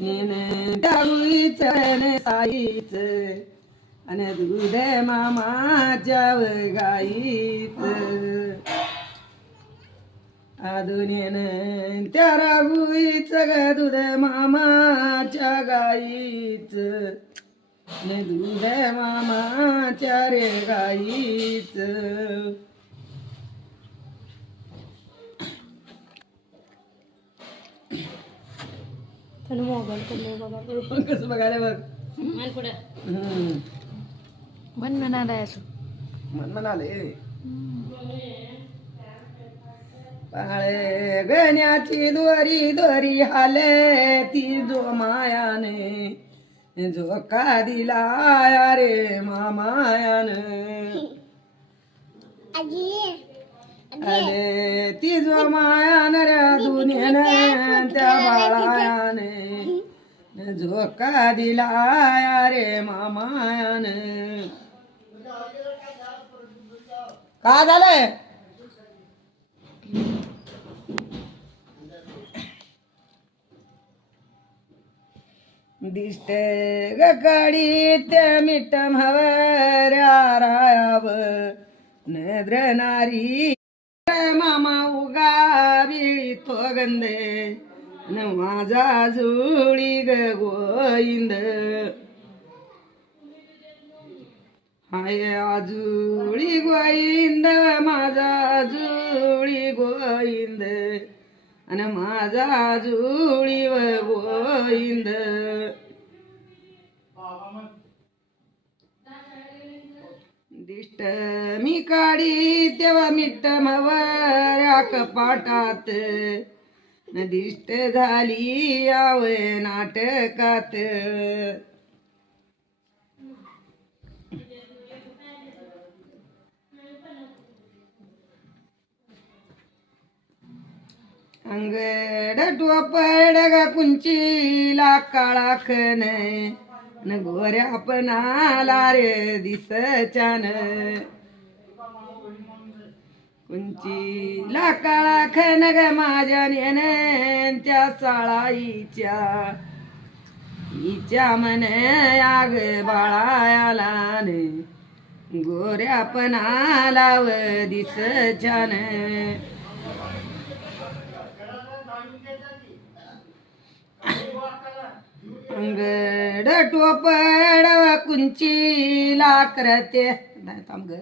दाऊच साईच आणि दूध मामाच्या गाईच आदुनेन त्या रागुईच ग दूध मामाच्या गाईच ने दूध मामाच्या रे गाईच मोबाईल कसं बघायला बघ मन म्हणालाय असं मन म्हणाले पाळे गण्याची दोरी दोरी हाले ती जो मायाने झोका दिला रे मामायाने अरे ती जो मायान रे दुनियाने त्या बाळायाने झोका दिला रे मामायाने का झालंय दिसते गकाडी त्या मिठम हवऱ्या रायाब नद्रनारी मामा उगा बिळी तो गंधे न माझा जुळी ग गोविंद हाय आजुळी गोविंद माझा जुळी गोविंद आणि माझा जुळी व गोविंद दिष्ट मी काढी तेव्हा मिट्ट मवऱ्या कपाटात न दिष्ट झाली याव नाटकात अंगड टोपड ग कुंचीला काळाखन न गोऱ्या पणाला रे दिसच्यान कुंचीला काळाखन ग माझ्या नेन त्या साळाईच्या हिच्या मन आग बाळायाला ने गोऱ्या पणाला व दिसच्यान अंगड टोपड कुंचीला करते थांब ग